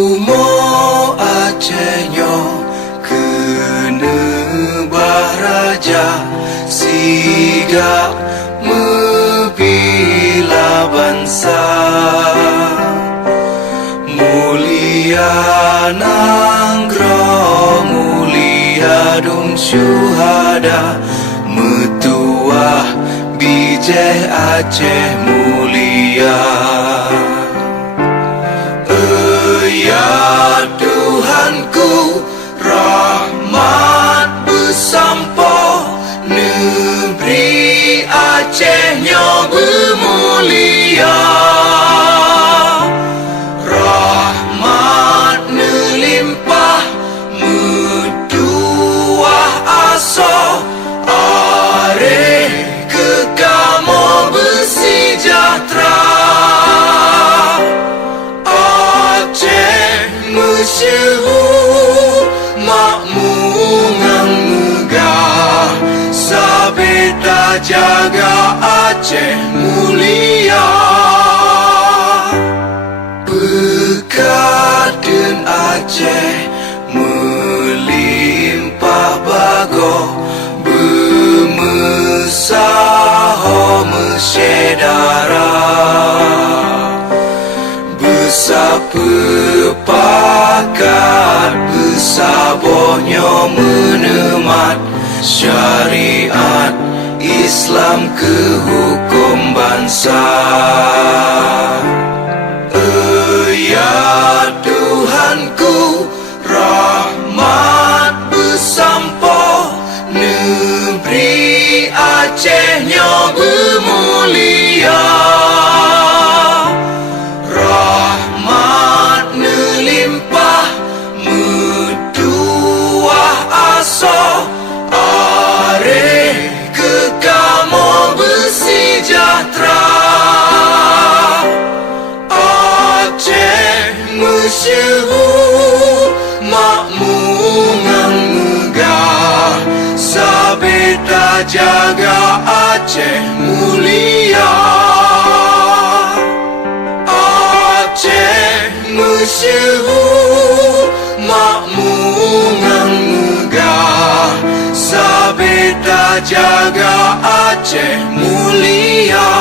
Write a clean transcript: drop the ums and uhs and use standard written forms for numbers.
Umo Acehnya kena bahraja sigap membela bangsa. Mulia nanggra mulia dong syuhada, metuah bijih Aceh mulia. Ya Tuhanku, rahmat bersampo, negeri Acehnya bermulia. Rahmat melimpah, metuah aso, areh kekamo bersejahtera. Masyhur makmungan megah, sabeta jaga Aceh mulia. Berkat dan Aceh melimpah bago, bermesaho mesyedara. Bersepakat bersabohnya menemat syariat Islam ke hukum bangsa. Ya Tuhanku, rahmat bersampo, negeri Acehnya bermulia. Masyhur makmungan megah, sabeta jaga Aceh mulia. Aceh masyhur makmungan megah, sabeta jaga Aceh mulia.